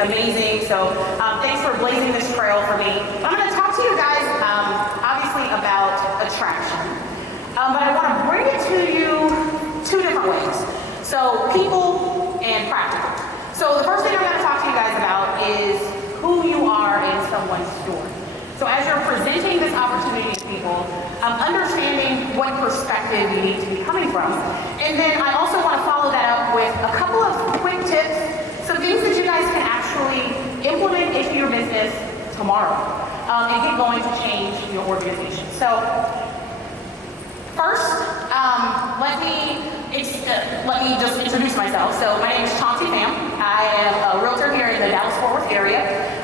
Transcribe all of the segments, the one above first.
amazing. So thanks for blazing this trail for me. I'm going to talk to you guys, obviously, about attraction. But I want to bring it to you two different ways. So people and practical. So the first thing I'm going to talk to you guys about is who you are in someone's story. So as you're presenting this opportunity to people, understanding what perspective you need to be coming from. And then I also want to follow that up with a couple of quick tips, some things that you guys can actually implement into your business tomorrow and get going to change your organization. So first, let me just introduce myself. So my name is Chauncey Pham. I am a realtor here in the Dallas-Fort Worth area.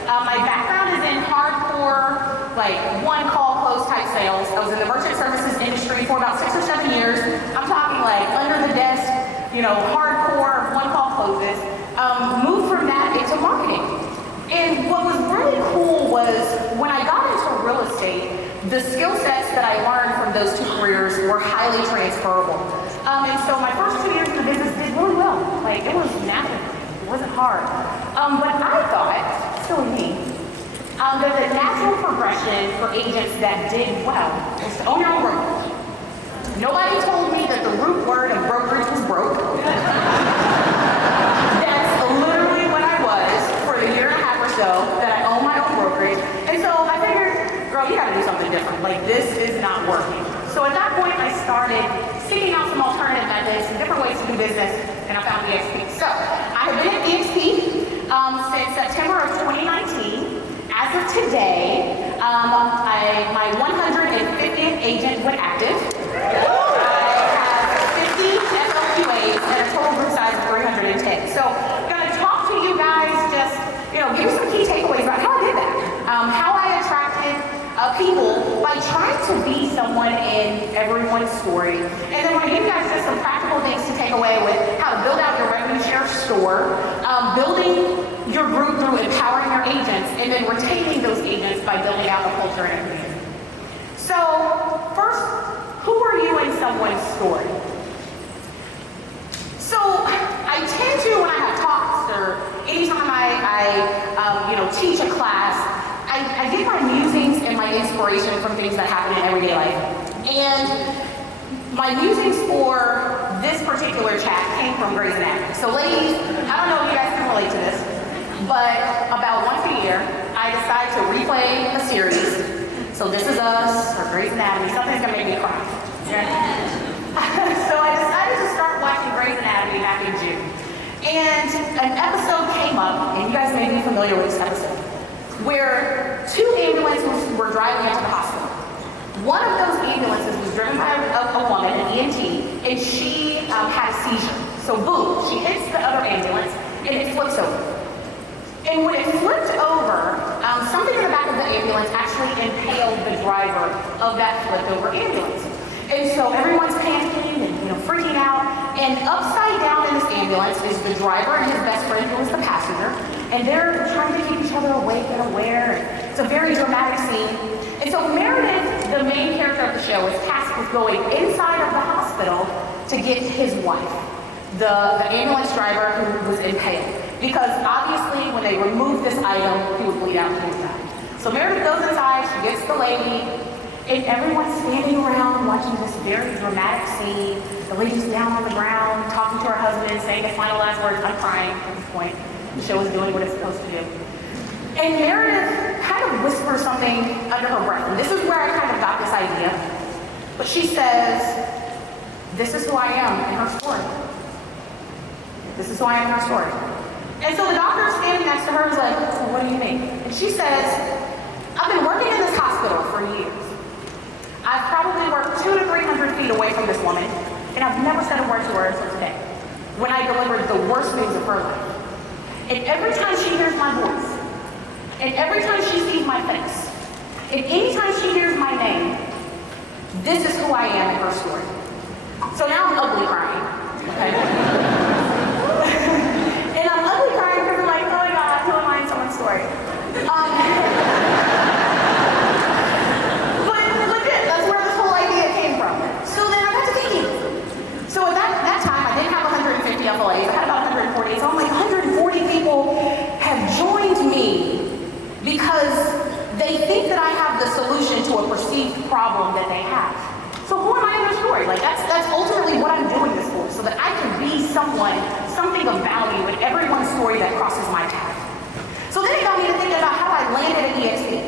My background is in hardcore, like one call close type sales. I was in the merchant services industry for about 6 or 7 years. I'm talking like under the desk, hardcore one call closes. Moved from that into marketing. And what was really cool was when I got into real estate, the skill sets that I learned from those two careers were highly transferable. And so my first 2 years in the business did really well. Like, it was natural. It wasn't hard. But I thought, still me, that the natural progression for agents that did well was to own your own brokerage. Nobody told me that the root word of brokerage was broke. That's literally what I was for a year and a half or so, that I own my own brokerage. And so I figured, girl, you gotta do something different. Like, this is not working. So at that point, I started seeking out some alternative methods, some different ways to do business, and I found EXP. So I have been at EXP since September of 2019. As of today, my 150th agent went active. I have 50 FLQAs and a total group size of 310. So I'm going to talk to you guys, just give you some key takeaways about how I did that, how I attracted people by trying to be someone in everyone's story. And then I'm going to give you guys just some practical things to take away with how to build out your revenue share store, building your group through empowering your agents, and then retaining those agents by building out a culture and a community. So first, who are you in someone's story? So I tend to, when I have talks or anytime I teach a class, I get my musings and my inspiration from things that happen in everyday life. And my musings for this particular chat came from Grey's Anatomy. So ladies, I don't know if you guys can relate to this, but about once a year, I decide to replay a series. So This Is Us or Grey's Anatomy, something's gonna make me cry. So I decided to start watching Grey's Anatomy back in June. And an episode came up, and you guys may be familiar with this episode, where 2 ambulances were driving into the hospital. One of those ambulances was driven by a woman, an EMT, and she had a seizure. So boom, she hits the other ambulance, and it flips over. And when it flipped over, something in the back of the ambulance actually impaled the driver of that flipped over ambulance. And so everyone's panicking and freaking out. And upside down in this ambulance is the driver and his best friend, who is the passenger. And they're trying to keep each other awake and aware. It's a very dramatic scene. And so Meredith, the main character of the show, is tasked with going inside of the hospital to get his wife, the ambulance driver who was impaled. Because obviously, when they removed this item, he would bleed out and he would die. So Meredith goes inside, she gets the lady, and everyone's standing around watching this very dramatic scene. The lady's down on the ground, talking to her husband, saying the final last words. I'm crying at this point. The show is doing what it's supposed to do. And Meredith kind of whispers something under her breath. And this is where I kind of got this idea. But she says, this is who I am in her story. This is who I am in her story. And so the doctor standing next to her is like, well, what do you mean? And she says, I've been working in this hospital for years. I've probably worked 200 to 300 feet away from this woman, and I've never said a word to her until today, when I delivered the worst news of her life. And every time she hears my voice, and every time she sees my face, and anytime she hears my name, this is who I am in her story. So now I'm ugly crying. Okay? And I'm ugly crying because I'm like, oh my God, who am I in someone's story? But legit, that's where this whole idea came from. So then I got to thinking. So at that time, I didn't have 150 FLAs. I had about 140. So I'm like, 140 people have joined perceived problem that they have. So who am I in their story? Like that's ultimately what I'm doing this for, so that I can be someone, something of value in everyone's story that crosses my path. So then it got me to thinking about how I landed at EXP.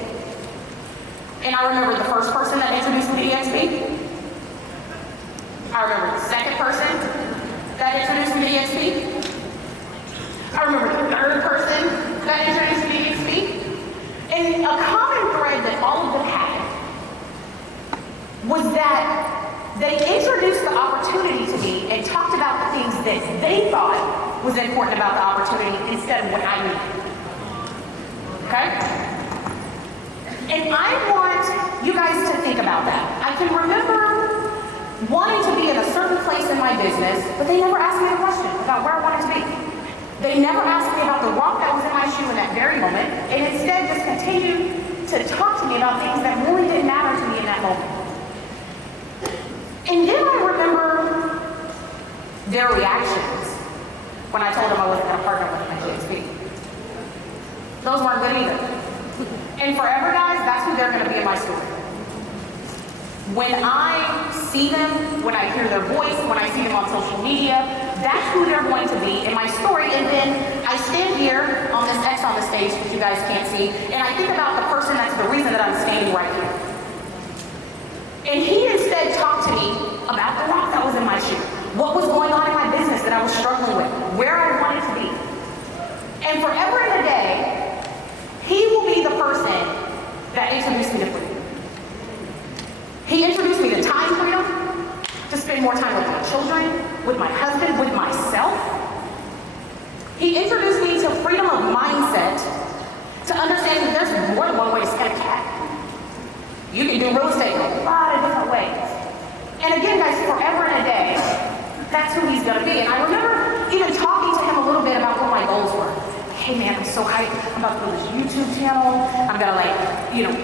And I remember the first person that introduced me to EXP. I remember the second person that introduced me to EXP. I remember the third person that introduced me to EXP. And a common thread that all of them had was that they introduced the opportunity to me and talked about the things that they thought was important about the opportunity instead of what I needed. Okay? And I want you guys to think about that. I can remember wanting to be in a certain place in my business, but they never asked me a question about where I wanted to be. They never asked me about the rock that was in my shoe in that very moment, and instead just continued to talk to me about things that really didn't matter to me in that moment. And then I remember their reactions when I told them I wasn't going to partner with them at GXP. Those weren't good either. And forever, guys, that's who they're going to be in my story. When I see them, when I hear their voice, when I see them on social media, that's who they're going to be in my story. And then I stand here on this X on the stage, which you guys can't see, and I think about the person that's the reason that I'm standing right here. And he instead talked to me about the rock that was in my shoe, what was going on in my business that I was struggling with, where I wanted to be. And forever and a day, he will be the person that introduced me to freedom. He introduced me to time freedom, to spend more time with my children, with my husband, with myself. He introduced me to freedom of mindset, to understanding that there's more than one way to skin a cat. You can do real estate in a lot of different ways. And again, guys, forever and a day, that's who he's gonna be. And I remember even talking to him a little bit about what my goals were. Hey man, I'm so hyped. I'm about to build this YouTube channel. I'm gonna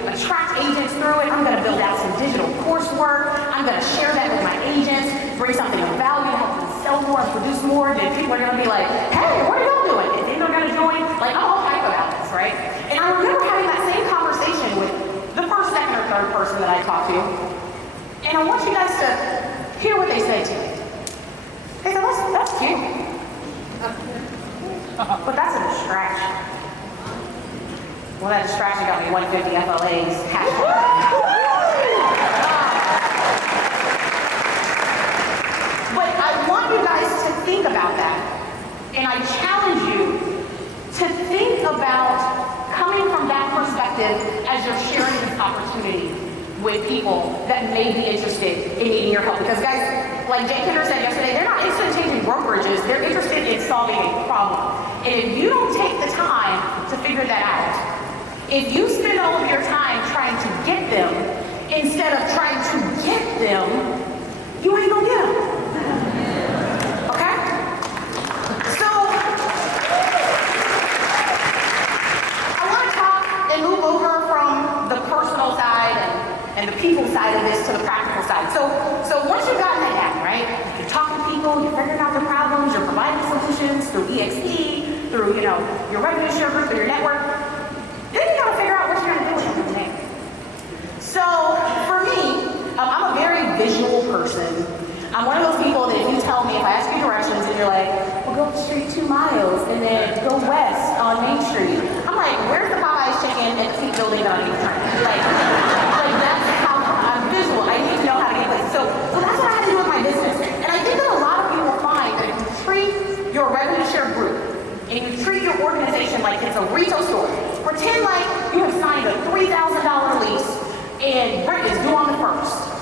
attract agents through it. I'm gonna build out some digital coursework. I'm gonna share that with my agents, bring something of value, help them sell more and produce more. Then people are gonna be like, hey, what are y'all doing? And then they're gonna join. Like, I'm all hyped about this, right? And I remember having that same conversation with the first, second, or third person that I talked to. And I want you guys to hear what they say to me. They said, that's cute. But that's a distraction. Well, that distraction got me 150 FLAs. But I want you guys to think about that. And I challenge you to think about coming from that perspective as you're sharing this opportunity with people that may be interested in needing your help. Because guys, like Jay Kinder said yesterday, they're not interested in changing brokerages, they're interested in solving a problem. And if you don't take the time to figure that out, if you spend all of your time trying to get them instead of trying to get them, you ain't gonna get them. Okay? So, I wanna talk and move over from the personal side and the people side of this to the practical side. So once you've gotten that down, right? You're talking to people, you're figuring out their problems, you're providing solutions through EXP, through your revenue share group, through your network. Then you gotta figure out what you're gonna do with everything. So for me, I'm a very visual person. I'm one of those people that if you tell me, if I ask you directions and you're like, well, go straight 2 miles and then go west on Main Street. I'm like, where's the Popeye's chicken at the pink building that I'm trying to like that's how I'm visual. I need to know how to get places. So that's what I had to do with my business. And I think that a lot of you will find that if you treat your revenue share group and you treat your organization like it's a retail store, pretend like you have signed a $3,000 lease and rent is due on the 1st.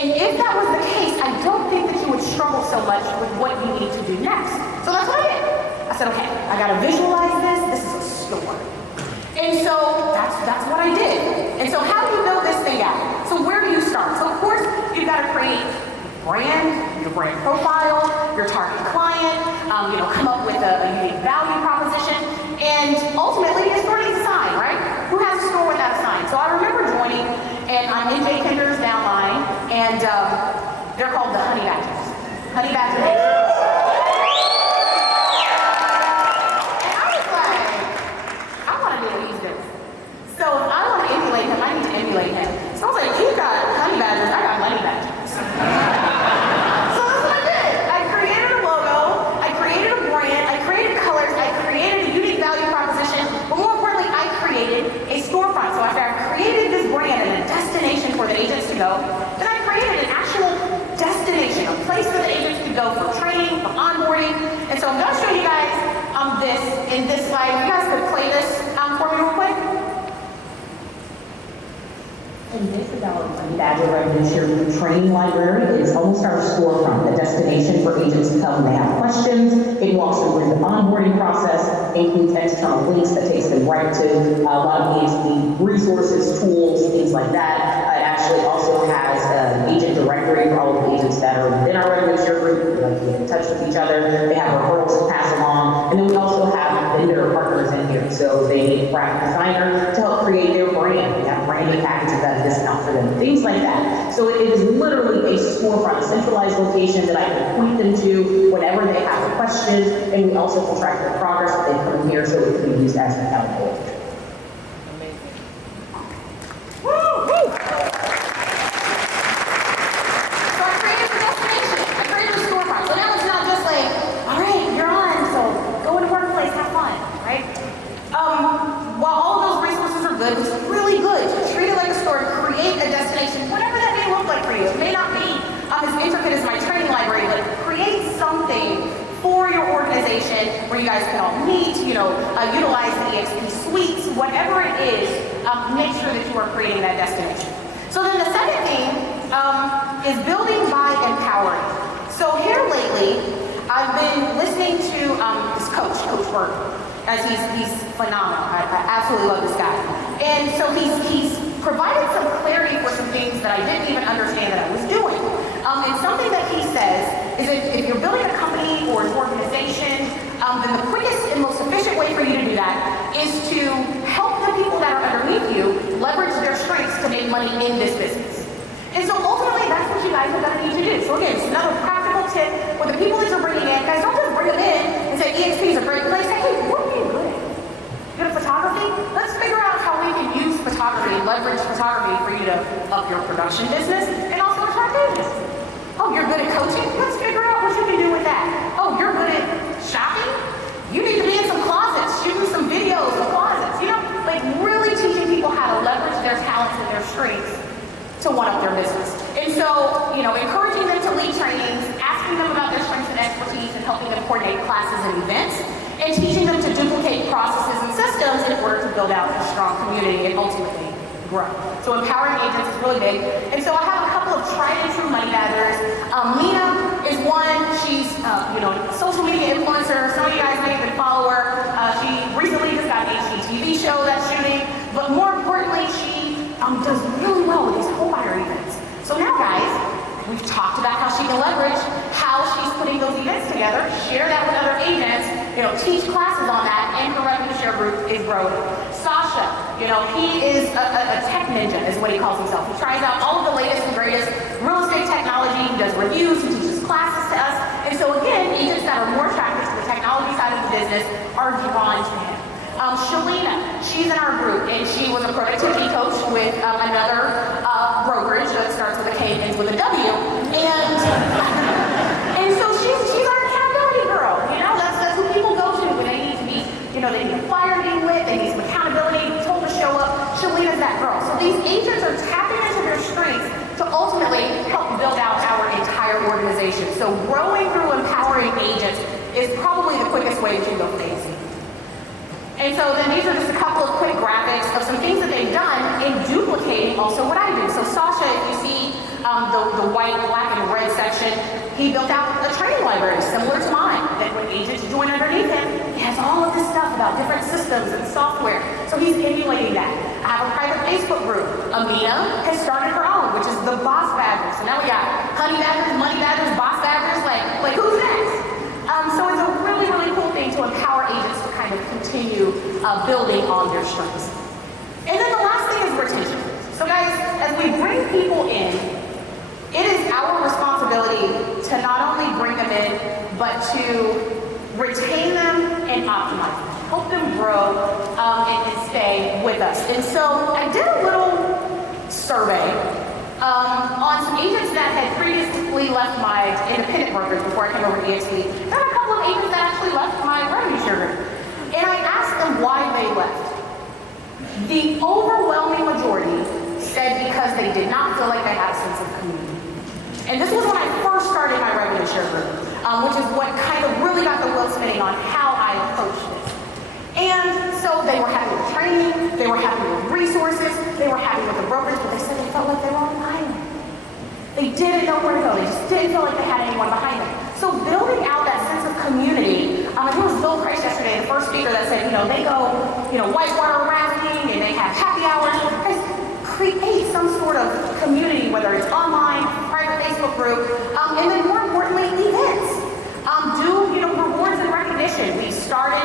And if that was the case, I don't think that you would struggle so much with what you need to do next. So that's what I did. I said, okay, I gotta visualize this. This is a store. And so that's what I did. And so how do you build this thing out? So where do you start? So of course, you've got to create brand, your brand profile, your target client, come up with a unique value proposition, and ultimately your store needs a sign, right? Who has a store without a sign? So I remember joining, and I'm in Jay Kinder's downline, and they're called the Honey Badgers. Honey Badgers. So if I want to emulate him, I need to emulate him. So to go, then I created an actual destination, a place where the agents could go for training, for onboarding. And so I'm going to show you guys this in this slide. You guys could play this for me real quick. And this is our Money Badger Revenue Share Group Training Library. It's almost our storefront, the destination for agents to come when they have questions. It walks them through the onboarding process, includes external links that takes them right to a lot of the resources, tools, things like that. It actually also has an agent directory for all of the agents that are within our Revenue Share Group. We like to get in touch with each other. They have referrals to pass along. And then we also have vendor partners in here. So they need a graphic designer to help create their brand. We have branding packages that discount for them, things like that. So it is literally a storefront, a centralized location that I can point them to whenever they have a question, and we also can track their progress if they come here so it can be used as an accountability. Where you guys can all meet, utilize the EXP suites, whatever it is, make sure that you are creating that destination. So then the second thing is building by empowering. So here lately, I've been listening to this Coach Berg, as he's phenomenal. I absolutely love this guy. And so he's provided some clarity for some things that I didn't even understand that I was doing. And something that he says is that if you're building a company or an organization, then the quickest and most efficient way for you to do that is to help the people that are underneath you leverage their strengths to make money in this business. And so ultimately, that's what you guys are going to need to do. So again, it's another practical tip with the people that you're bringing in. Guys, don't just bring them in and say EXP is a great place. Say, hey, what are you good at? Good at photography? Let's figure out how we can use photography, leverage photography for you to up your production business and also attract agents. Oh, you're good at coaching? Let's figure out what you can do with that. Oh, you're good at shopping? You need to be in some closets, shooting some videos of closets. Like really teaching people how to leverage their talents and their strengths to one-up their business. And so, encouraging them to lead trainings, asking them about their strengths and expertise, and helping them coordinate classes and events, and teaching them to duplicate processes and systems in order to build out a strong community and ultimately grow. So empowering agents is really big. And so I have a couple of tried and true money badgers. Mina is one. She's, social media influencer. Some of you guys may even follow her. She recently just got an HGTV show that's shooting. But more importantly, she does really well with these homebuyer events. So now, guys, we've talked about how she can leverage how she's putting those events together, share that with other agents, teach classes on that, and her revenue share group is growing. Sasha, he is a tech ninja, is what he calls himself. He tries out all of the latest and greatest real estate technology. He does reviews, he teaches classes to us. And so again, agents that are more attracted to the technology side of the business are drawn to him. Shalina, she's in our group, and she was a productivity coach with another brokerage that starts with a K and ends with a W. And so she's our accountability girl. That's who people go to when they need to be, they need a fire being lit, they need some accountability, told to show up. Shalina's that girl. So these agents are tapping into their strengths to ultimately help build out our entire organization. So growing through empowering agents is probably the quickest way to go crazy. And so then these are just a couple of quick graphics of some things that they've done in duplicating also what I do. So Sasha, if you see the white, black, and red section, he built out a training library similar to mine, that when agents join underneath him, he has all of this stuff about different systems and software. So he's emulating that. I have a private Facebook group. Amina has started her own, which is the Boss Badgers. So now we got Honey Badgers, Money Badgers, Boss Badgers, like who's next? So it's a really, really cool thing to empower agents to kind of continue building on their strengths. And then the last thing is retention. So guys, as we bring people in, it is our responsibility to not only bring them in, but to retain them and optimize them, help them grow and stay with us. And so I did a little survey on some agents that had previously left my independent brokers before I came over to EXP. There were a couple of agents that actually left my revenue share group. And I asked them why they left. The overwhelming majority said because they did not feel like they had a sense of community. And this was when I first started my revenue share group, which is what kind of really got the wheel spinning on how I approached this. And so they were happy with training, they were happy with resources, they were happy with the brokerage, but they said they felt like they were on an island. They didn't know where to go. They just didn't feel like they had anyone behind them. So building out that sense of community, I think it was Bill Christ yesterday, the first speaker that said, they go, whitewater rafting and they have happy hours. Guys, create some sort of community, whether it's online, private Facebook group, and then more importantly, events. Do rewards and recognition. We started,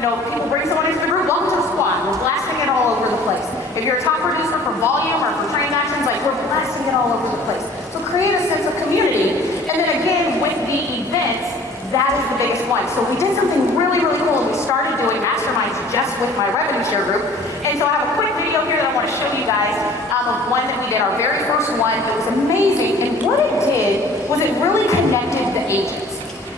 people bring someone into the group, welcome to the squad. We're blasting it all over the place. If you're a top producer for volume or for transactions, we're blasting it all over the place. So create a sense of community. And then again, with the events, that is the biggest one. So we did something really, really cool. We started doing masterminds just with my revenue share group. And so I have a quick video here that I want to show you guys of one that we did, our very first one. It was amazing. And what it did was it really connected the agents.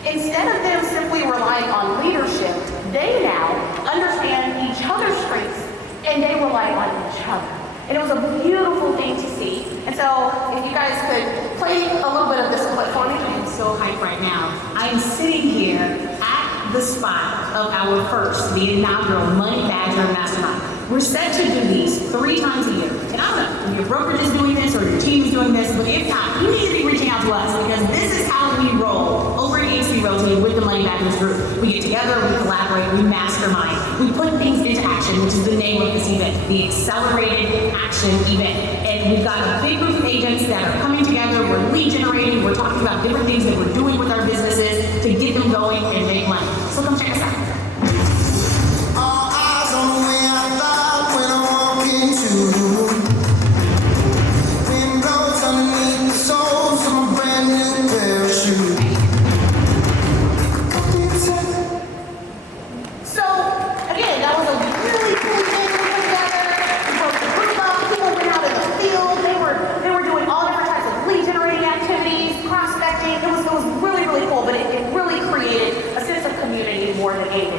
Instead of them simply relying on leadership, they now understand each other's strengths and they rely on each other. And it was a beautiful thing to see. And so if you guys could play a little bit of this clip for me. I am so hyped right now. I am sitting here at the spot of our first, the inaugural Money Badger Mastermind. We're set to do these 3 times a year. And I don't know if your brokerage is doing this or your team is doing this, but if not, you need to be reaching out to us because this is how we roll over at HC Realty with the Money Backers group. We get together, we collaborate, we mastermind, we put things into action, which is the name of this event, the Accelerated Action Event. And we've got a big group of agents that are coming together, we're lead generating, we're talking about different things that we're doing with our businesses to get them going and make money. So come check us out.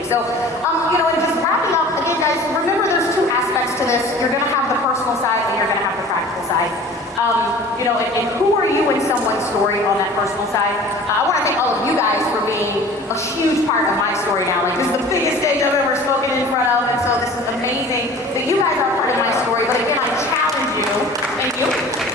So, and just wrapping up, again, guys, remember there's 2 aspects to this. You're going to have the personal side and you're going to have the practical side. And who are you in someone's story on that personal side? I want to thank all of you guys for being a huge part of my story now. This is the biggest stage I've ever spoken in front of, and so this is amazing that you guys are part of my story. But again, I challenge you, thank you.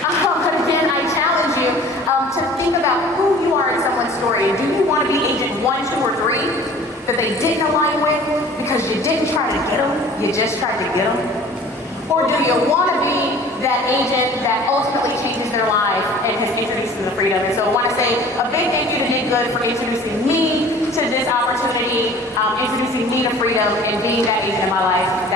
But again, I challenge you to think about who you are in someone's story. Do you want to be agent 1, 2, or 3? That they didn't align with because you didn't try to get them, you just tried to get them? Or do you want to be that agent that ultimately changes their life and has introduced them to freedom? And so I want to say a big thank you to Nick Good for introducing me to this opportunity, introducing me to freedom and being that agent in my life.